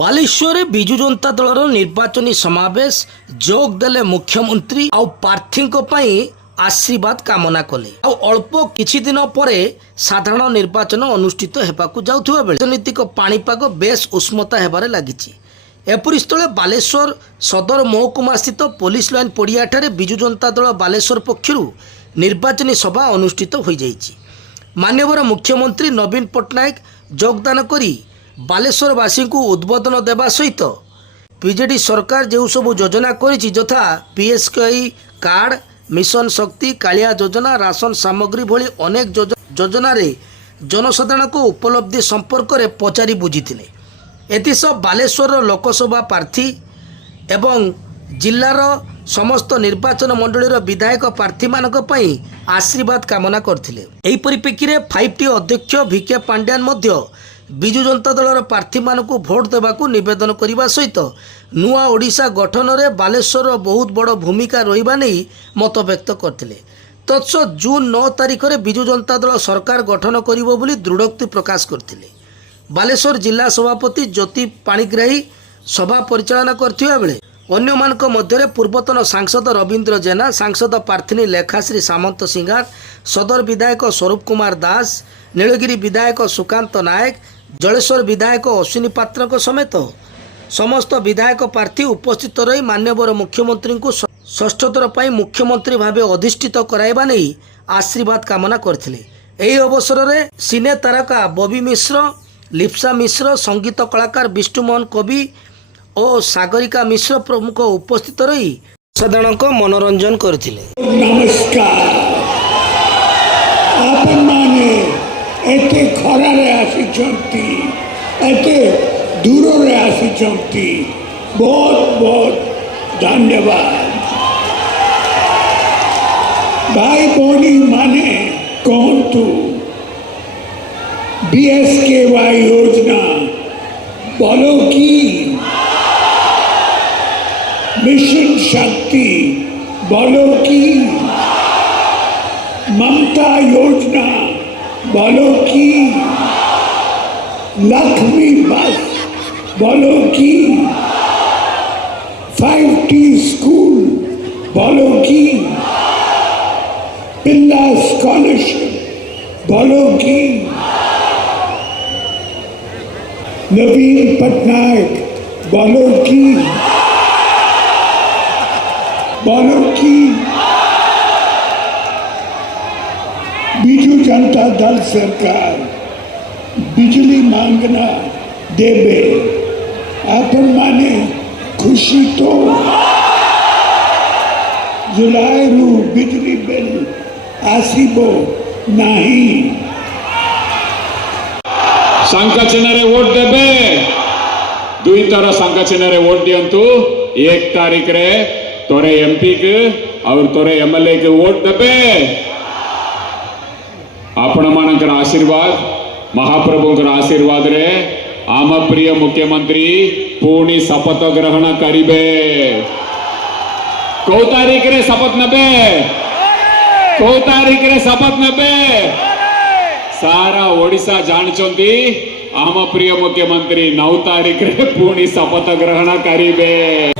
बालेश्वर विजु जनता दल निर्वाचनी समावेश जोग देले मुख्यमंत्री आउ प्रार्थी आशीर्वाद कामना कले अल्प किछि दिन परे साधारण निर्वाचन अनुष्ठित हेबाकु जाउथुवा बेले राजनीतिक पाणीपाग बेस उष्मता हेबारे लागिछि। एपरि स्थले बालेश्वर सदर महकुमा स्थित पुलिस लाइन पड़ियाठारे विजु जनता दल बालेश्वर पक्षरु निर्वाचनी सभा अनुष्ठित हो जाइछि। माननीय मुख्यमंत्री नवीन पट्टनायक योगदान करी बालेश्वरवासी को उद्बोधन देवा सहित बीजेडी सरकार जो सब योजना करिछि यथा पीएसकेआई कार्ड, मिशन शक्ति, कालिया योजना, राशन सामग्री भली अनेक योजना जनसाधारण को उपलब्धि संपर्क में पचारि बुझीथिले। एथिसह बालेश्वर लोकसभा प्रार्थी एवं जिलार समस्त निर्वाचन मंडलीर विधायक प्रार्थी मानक पई आशीर्वाद कामना करथिले। एही परिप्रेक्षी में 5T अध्यक्ष वीके पांड्यान मध्य विजु जनता दलर प्रार्थी मानकु भोट देबाकू निवेदन करने सहित नुआ ओडिशा गठन में बालेश्वर बहुत बड़ भूमिका रहिबा नहीं मत व्यक्त करथिले। तत्सह जून 9 तारिख में विजु जनता दल सरकार गठन करिबो बोली दृढ़ोक्ति प्रकाश करथिले। बालेश्वर जिला सभापति ज्योति पाणिग्राही सभा परिचालना करथिबा बेले अन्य मानक मध्य पूर्वतन सांसद रवींद्र जेना, सांसद प्रार्थिनी लेखाश्री सामंत सिंगार, सदर विधायक स्वरूप कुमार दास, नीलगिरी विधायक सुकांत नायक, जलेश्वर विधायक अश्विनी पात्र समेत समस्त विधायक प्रार्थी उपस्थित रही माननीय मुख्यमंत्री को षष्ठ थर पर मुख्यमंत्री भाव अधिष्ठित कराइबा नहीं आशीर्वाद कामना करथिले। एही अवसर में सिने तारका बबी मिश्र, लिप्सा मिश्र, संगीत कलाकार विष्णुमोहन कवि और सागरिका मिश्र प्रमुख उपस्थित रही साधारण को मनोरंजन करथिले। नमस्कार, आपण माने एते खरारे आसीचंती, एते दूररे आसीचंती, बहुत बहुत धन्यवाद। भाई भौणी माने कहतु बीएसकेवाई योजना बोलो की, मिशन शक्ति बोलो की, ममता योजना बोलो की, लक्ष्मी बस बोलो की, 5T स्कूल बोलो की, पिल्ला स्कॉलरशिप बोलो की, नवीन पटनायक बोलो की, बीजू जनता दल सरकार बिजली मांगना देबे। आपण माने खुशी तो जुलाई रु बिजली बिल आसीबो नहीं। शंका चिन्ह वोट देबे, दुई थर शंका चिन्ह वोट दियंतु। 1 तारीख रे तोरे एमपी के और तोरे एमएलए के वोट देबे। आपण मानकर आशीर्वाद, महाप्रभुंकर आशीर्वाद रे आम प्रिय मुख्यमंत्री पुणी शपथ ग्रहण करिबे। कौ तारीख रे शपथ नेबे, कौ तारीख रे शपथ नेबे सारा ओडिशा जानचंती आम प्रिय मुख्यमंत्री 9 तारीख रे पुणी शपथ ग्रहण करिबे।